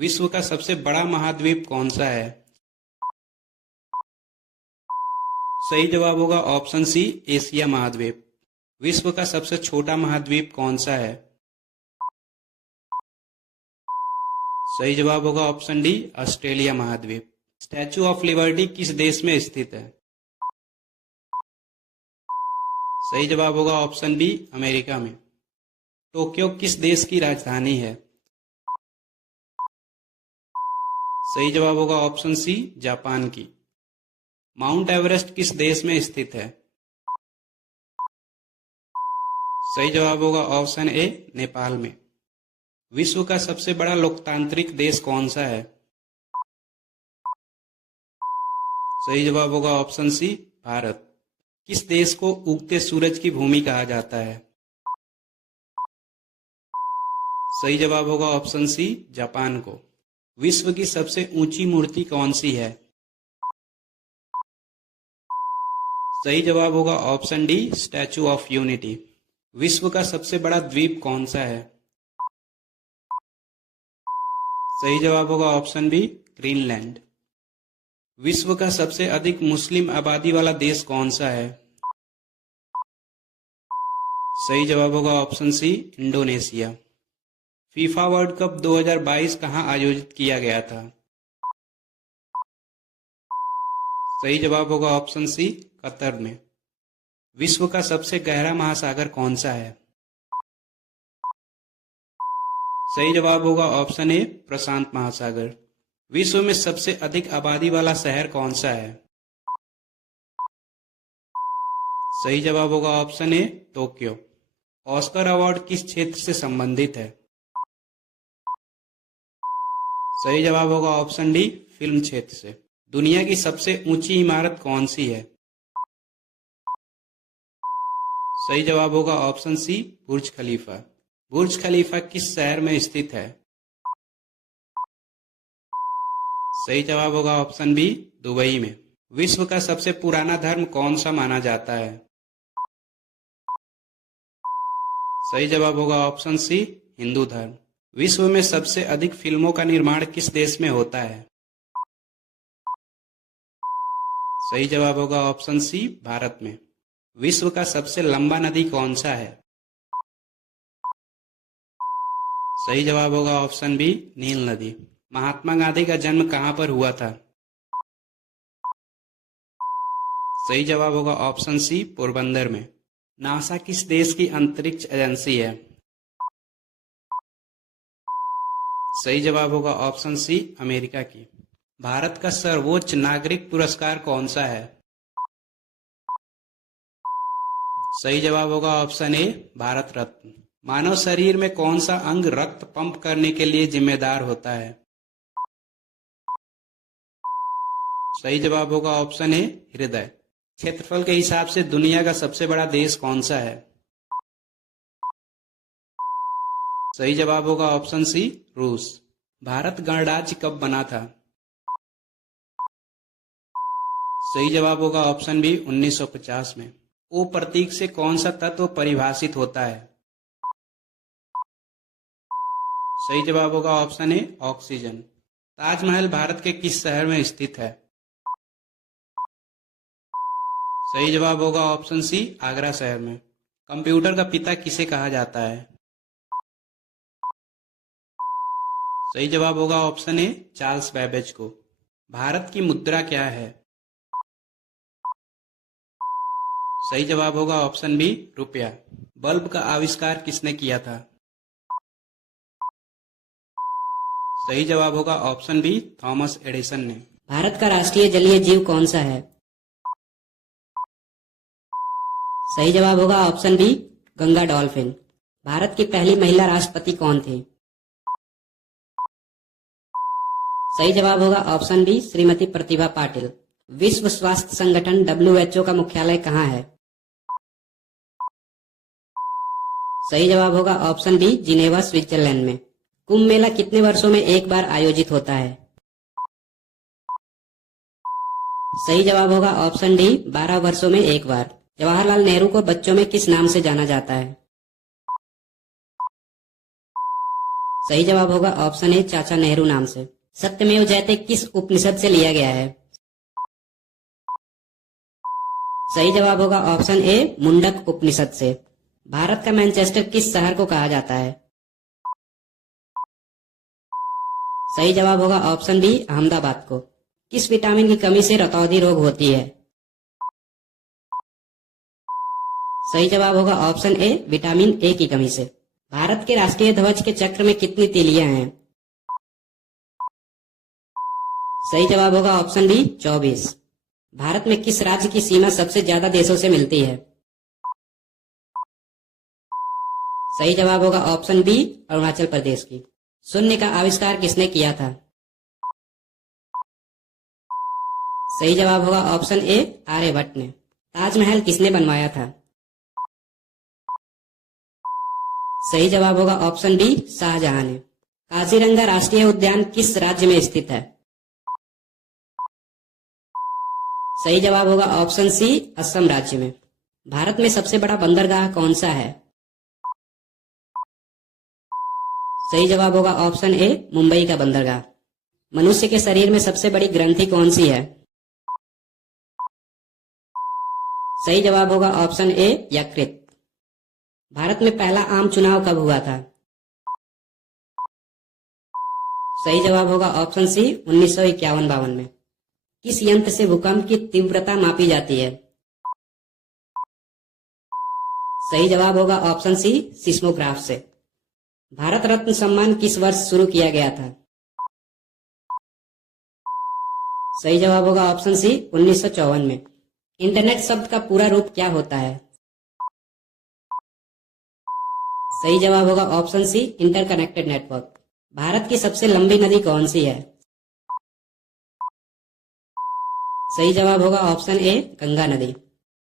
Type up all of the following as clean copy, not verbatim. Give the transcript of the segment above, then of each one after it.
विश्व का सबसे बड़ा महाद्वीप कौन सा है? सही जवाब होगा ऑप्शन सी, एशिया महाद्वीप। विश्व का सबसे छोटा महाद्वीप कौन सा है? सही जवाब होगा ऑप्शन डी, ऑस्ट्रेलिया महाद्वीप। स्टैचू ऑफ लिबर्टी किस देश में स्थित है? सही जवाब होगा ऑप्शन बी, अमेरिका में। टोक्यो किस देश की राजधानी है? सही जवाब होगा ऑप्शन सी, जापान की। माउंट एवरेस्ट किस देश में स्थित है? सही जवाब होगा ऑप्शन ए, नेपाल में। विश्व का सबसे बड़ा लोकतांत्रिक देश कौन सा है? सही जवाब होगा ऑप्शन सी, भारत। किस देश को उगते सूरज की भूमि कहा जाता है? सही जवाब होगा ऑप्शन सी, जापान को। विश्व की सबसे ऊंची मूर्ति कौन सी है? सही जवाब होगा option D, statue of unity. विश्व का सबसे बड़ा द्वीप कौन सा है? सही जवाब होगा ऑप्शन बी, ग्रीनलैंड। विश्व का सबसे अधिक मुस्लिम आबादी वाला देश कौन सा है? सही जवाब होगा option C, Indonesia. FIFA world cup 2022 कहां आयोजित किया गया था? सही जवाब होगा ऑप्शन सी, कतर में। विश्व का सबसे गहरा महासागर कौन सा है? सही जवाब होगा ऑप्शन ए, प्रशांत महासागर। विश्व में सबसे अधिक आबादी वाला शहर कौन सा है? सही जवाब होगा option A, Tokyo. Oscar award किस क्षेत्र से संबंधित है? सही जवाब होगा ऑप्शन डी, फिल्म क्षेत्र से। दुनिया की सबसे ऊंची इमारत कौन सी है? सही जवाब होगा ऑप्शन सी, बुर्ज खलीफा। बुर्ज खलीफा किस शहर में स्थित है? सही जवाब होगा ऑप्शन बी, दुबई में। विश्व का सबसे पुराना धर्म कौन सा माना जाता है? सही जवाब होगा ऑप्शन सी, हिंदू धर्म। विश्व में सबसे अधिक फिल्मों का निर्माण किस देश में होता है? सही जवाब होगा ऑप्शन सी, भारत में। विश्व का सबसे लंबा नदी कौन सा है? सही जवाब होगा ऑप्शन बी, नील नदी। महात्मा गांधी का जन्म कहां पर हुआ था? सही जवाब होगा ऑप्शन सी, पोरबंदर में। नासा किस देश की अंतरिक्ष एजेंसी है? सही जवाब होगा ऑप्शन सी, अमेरिका की। भारत का सर्वोच्च नागरिक पुरस्कार कौन सा है? सही जवाब होगा ऑप्शन ए, भारत रत्न। मानव शरीर में कौन सा अंग रक्त पंप करने के लिए जिम्मेदार होता है? सही जवाब होगा ऑप्शन ए, हृदय। क्षेत्रफल के हिसाब से दुनिया का सबसे बड़ा देश कौन सा है? सही जवाब होगा ऑप्शन सी, रूस। भारत गणराज्य कब बना था? सही जवाब होगा ऑप्शन बी, 1950 में। ओ प्रतीक से कौन सा तत्व परिभाषित होता है? सही जवाब होगा option A, oxygen. Taj Mahal Bharat के किस शहर में स्थित है? सही जवाब होगा ऑप्शन सी, आगरा शहर में। कंप्यूटर का पिता किसे कहा जाता है? सही जवाब होगा ऑप्शन ए, चार्ल्स बैबेज को। भारत की मुद्रा क्या है? सही जवाब होगा ऑप्शन बी, रुपया। बल्ब का आविष्कार किसने किया था? सही जवाब होगा ऑप्शन बी, थॉमस एडिसन ने। भारत का राष्ट्रीय जलीय जीव कौन सा है? सही जवाब होगा option B, Ganga dolphin. Bharat की पहली महिला राष्ट्रपति कौन थी? सही जवाब होगा ऑप्शन बी, श्रीमती प्रतिभा पाटिल। विश्व स्वास्थ्य संगठन WHO का मुख्यालय कहाँ है? सही जवाब होगा ऑप्शन बी, जिनेवा स्विट्जरलैंड में। कुंभ मेला कितने वर्षों में एक बार आयोजित होता है? सही जवाब होगा ऑप्शन डी, 12 वर्षों में एक बार। जवाहरलाल नेहरू को बच्चों में किस नाम से जाना जाता है? सही जवाब होगा ऑप्शन ए चाचा नेहरू नाम से। सत्यमेव जयते किस उपनिषद से लिया गया है? सही जवाब होगा ऑप्शन ए मुंडक उपनिषद से। भारत का मैनचेस्टर किस शहर को कहा जाता है? सही जवाब होगा ऑप्शन बी अहमदाबाद को। किस विटामिन की कमी से रतौंधी रोग होती है? सही जवाब होगा ऑप्शन ए विटामिन ए की कमी से। भारत के राष्ट्रीय ध्वज के चक्र में कितनी तीलियां हैं? सही जवाब होगा ऑप्शन बी 24। भारत में किस राज्य की सीमा सबसे ज्यादा देशों से मिलती है? सही जवाब होगा ऑप्शन बी अरुणाचल प्रदेश की। शून्य का आविष्कार किसने किया था? सही जवाब होगा ऑप्शन ए आर्यभट्ट ने। ताजमहल किसने बनवाया था? सही जवाब होगा ऑप्शन बी शाहजहां ने। काजीरंगा राष्ट्रीय उद्यान किस राज्य में स्थित है? सही जवाब होगा ऑप्शन सी असम राज्य में। भारत में सबसे बड़ा बंदरगाह कौन सा है? सही जवाब होगा ऑप्शन ए मुंबई का बंदरगाह। मनुष्य के शरीर में सबसे बड़ी ग्रंथि कौन सी है? सही जवाब होगा ऑप्शन ए यकृत। भारत में पहला आम चुनाव कब हुआ था? सही जवाब होगा ऑप्शन सी 1951-52 में। किस यंत्र से भूकंप की तीव्रता मापी जाती है? सही जवाब होगा ऑप्शन सी सिस्मोग्राफ से। भारत रत्न सम्मान किस वर्ष शुरू किया गया था? सही जवाब होगा ऑप्शन सी 1954 में। इंटरनेट शब्द का पूरा रूप क्या होता है? सही जवाब होगा option C interconnected network. Bharat की सबसे लंबी नदी कौन सी है? सही जवाब होगा ऑप्शन ए गंगा नदी।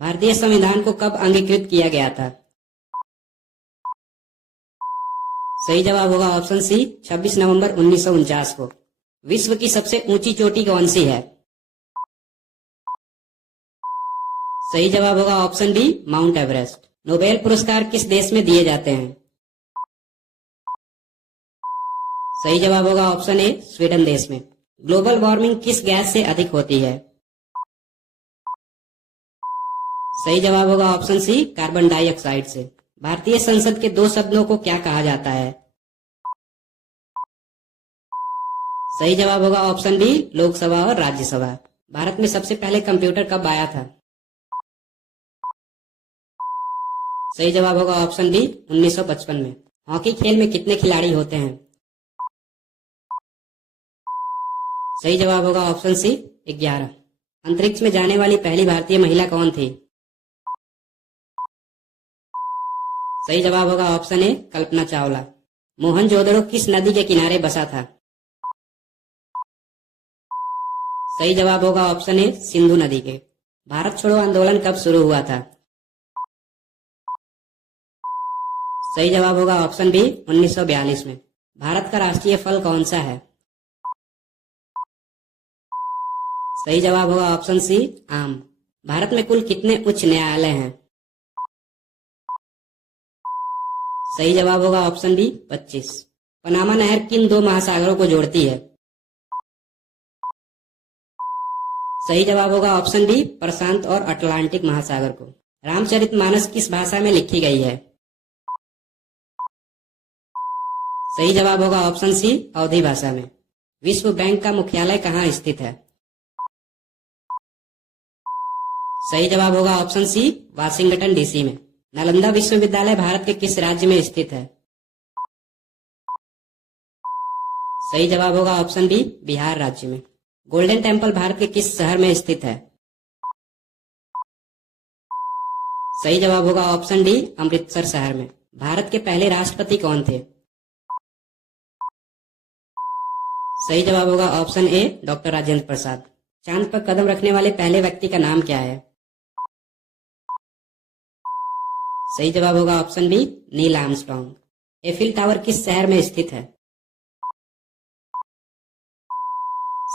भारतीय संविधान को कब अंगीकृत किया गया था? सही जवाब होगा ऑप्शन सी 26 नवंबर 1949 को। विश्व की सबसे ऊंची चोटी कौन सी है? सही जवाब होगा option B Mount Everest. Nobel पुरस्कार किस देश में दिए जाते हैं? सही जवाब होगा ऑप्शन ए स्वीडन देश में। ग्लोबल वार्मिंग किस गैस से अधिक होती है? सही जवाब होगा ऑप्शन सी कार्बन डाइऑक्साइड से। भारतीय संसद के दो सदनों को क्या कहा जाता है? सही जवाब होगा ऑप्शन बी लोकसभा और राज्यसभा। भारत में सबसे पहले कंप्यूटर कब आया था? सही जवाब होगा ऑप्शन बी 1955 में। हॉकी खेल में कितने खिलाड़ी होते हैं? सही जवाब होगा ऑप्शन सी 11। अंतरिक्ष में जाने वाली पहली भारतीय महिला कौन थी? सही जवाब होगा ऑप्शन ए कल्पना चावला। मोहनजोदड़ो किस नदी के किनारे बसा था? सही जवाब होगा ऑप्शन ए सिंधु नदी के। भारत छोड़ो आंदोलन कब शुरू हुआ था? सही जवाब होगा ऑप्शन बी 1942 में। भारत का राष्ट्रीय फल कौन सा है? सही जवाब होगा ऑप्शन सी आम। भारत में कुल कितने उच्च न्यायालय हैं? सही जवाब होगा ऑप्शन बी 25। पनामा नहर किन दो महासागरों को जोड़ती है? सही जवाब होगा ऑप्शन बी प्रशांत और अटलांटिक महासागर को। रामचरितमानस किस भाषा में लिखी गई है? सही जवाब होगा ऑप्शन सी अवधी भाषा में। विश्व बैंक का मुख्यालय कहाँ स्थित है? सही जवाब होगा ऑप्शन सी वाशिंगटन डीसी में। नालंदा विश्वविद्यालय भारत के किस राज्य में स्थित है? सही जवाब होगा ऑप्शन बी बिहार राज्य में। गोल्डन टेम्पल भारत के किस शहर में स्थित है? सही जवाब होगा ऑप्शन डी अमृतसर शहर में। भारत के पहले राष्ट्रपति कौन थे? सही जवाब होगा option A doctor Rajendra Prasad. चांद पर कदम रखने वाले पहले व्यक्ति का नाम क्या है? सही जवाब होगा option B Neil Armstrong. Eiffel tower किस शहर में स्थित है?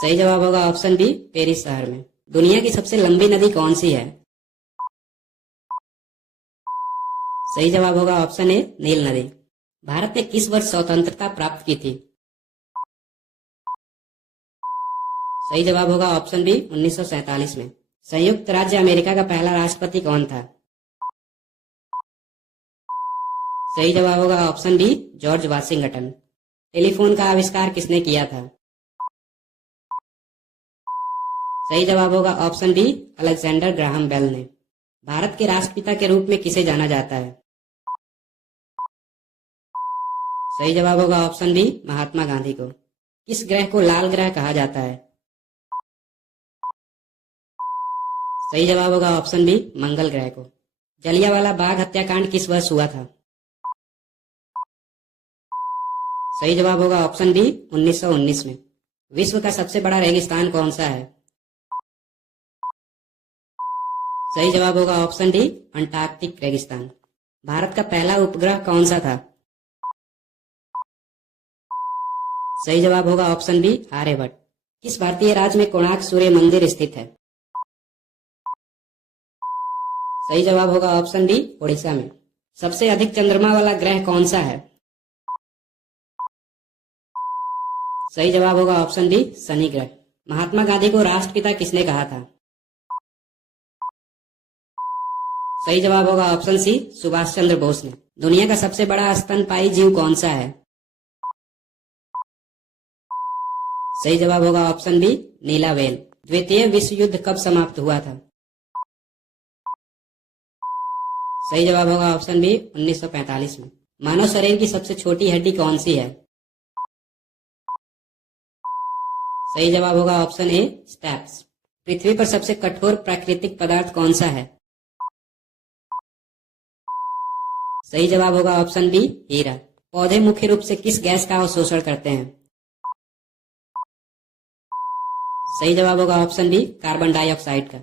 सही जवाब होगा ऑप्शन बी पेरिस शहर में। दुनिया की सबसे लंबी नदी कौन सी है? सही जवाब होगा ऑप्शन ए नील नदी। भारत ने किस वर्ष स्वतंत्रता प्राप्त की थी? सही जवाब होगा ऑप्शन बी 1947 में। संयुक्त राज्य अमेरिका का पहला राष्ट्रपति कौन था? सही जवाब होगा option B George Washington. Telephone का आविष्कार किसने किया था? सही जवाब होगा option B Alexander Graham Bell ने। भारत के राष्ट्रपिता के रूप में किसे जाना जाता है? सही जवाब होगा ऑप्शन बी महात्मा गांधी को। किस ग्रह को लाल ग्रह कहा जाता है? सही जवाब होगा ऑप्शन बी मंगल ग्रह को। जलियांवाला बाग हत्याकांड किस वर्ष हुआ था? सही जवाब होगा ऑप्शन बी 1919 में। विश्व का सबसे बड़ा रेगिस्तान कौन सा है? सही जवाब होगा ऑप्शन डी अंटार्कटिक रेगिस्तान। भारत का पहला उपग्रह कौन सा था? सही जवाब होगा ऑप्शन बी आर्यभट्ट। किस भारतीय राज्य में कोणार्क सूर्य मंदिर स्थित है? सही जवाब होगा ऑप्शन डी ओडिशा में। सबसे अधिक चंद्रमा वाला ग्रह कौन सा है? सही जवाब होगा ऑप्शन डी शनि ग्रह। महात्मा गांधी को राष्ट्रपिता किसने कहा था? सही जवाब होगा ऑप्शन सी सुभाष चंद्र बोस ने। दुनिया का सबसे बड़ा स्तनपायी जीव कौन सा है? सही जवाब होगा ऑप्शन बी नीला व्हेल। द्वितीय विश्व युद्ध कब समाप्त हुआ था? सही जवाब होगा ऑप्शन बी 1945 में। मानव शरीर की सबसे छोटी हड्डी कौन सी है? सही जवाब होगा ऑप्शन ए स्टेप्स। पृथ्वी पर सबसे कठोर प्राकृतिक पदार्थ कौन सा है? सही जवाब होगा ऑप्शन बी हीरा। पौधे मुख्य रूप से किस गैस का अवशोषण करते हैं? सही जवाब होगा ऑप्शन बी कार्बन डाइऑक्साइड का।